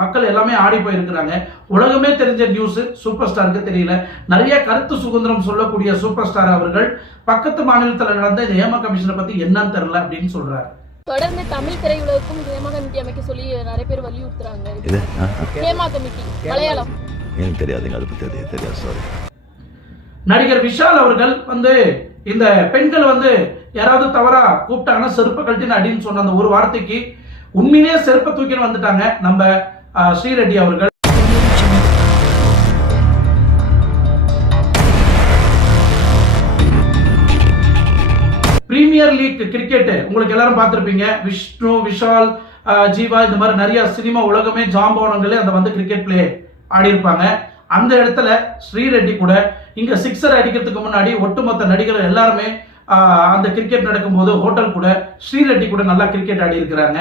மக்கள் எல்லாமே ஆடி போயிருக்கிறாங்க. உலகமே தெரிஞ்ச நியூஸ் சூப்பர் ஸ்டாருக்கு தெரியல. நிறைய கருத்து சுதந்திரம் சொல்லக்கூடிய சூப்பர் ஸ்டார் அவர்கள் பக்கத்து மாநிலத்தில் நடந்த இந்த ஹேமா கமிஷனை பத்தி என்னன்னு தெரியல அப்படின்னு சொல்றாரு. தொடர்ந்து தமிழ் திரையுலகுக்கும் ஹேமா கமிட்டி அமைக்க சொல்லி நிறைய பேர் வலியுறுத்துறாங்க. ஹேமா கமிட்டி மலையாளம் எனக்கு தெரியாதுங்க, அதை பத்தி தெரியாது, சாரி. நடிகர் விஷால் அவர்கள் இந்த பெண்கள் யாராவது தவறா கூப்பிட்டாங்கன்னா செருப்பை கழட்டின்னு அடின்னு சொன்ன அந்த ஒரு வார்த்தைக்கு உண்மையிலேயே செருப்பை தூக்கின்னு வந்துட்டாங்க நம்ம ஸ்ரீரெட்டி அவர்கள். பிரீமியர் லீக் கிரிக்கெட் உங்களுக்கு எல்லாரும் பார்த்திருப்பீங்க. விஷ்ணு, விஷால், ஜீவா இந்த மாதிரி நிறைய சினிமா உலகமே ஜாம்பவான்களே அந்த கிரிக்கெட் பிளே ஆடி இருப்பாங்க. அந்த இடத்துல ஸ்ரீரெட்டி கூட இங்க சிக்ஸர் அடிக்கிறதுக்கு முன்னாடி ஒட்டுமொத்த நடிகர்கள் எல்லாருமே அந்த கிரிக்கெட் நடக்கும்போது ஹோட்டல் கூட ஸ்ரீரெட்டி கூட நல்லா கிரிக்கெட் ஆடி இருக்கிறாங்க.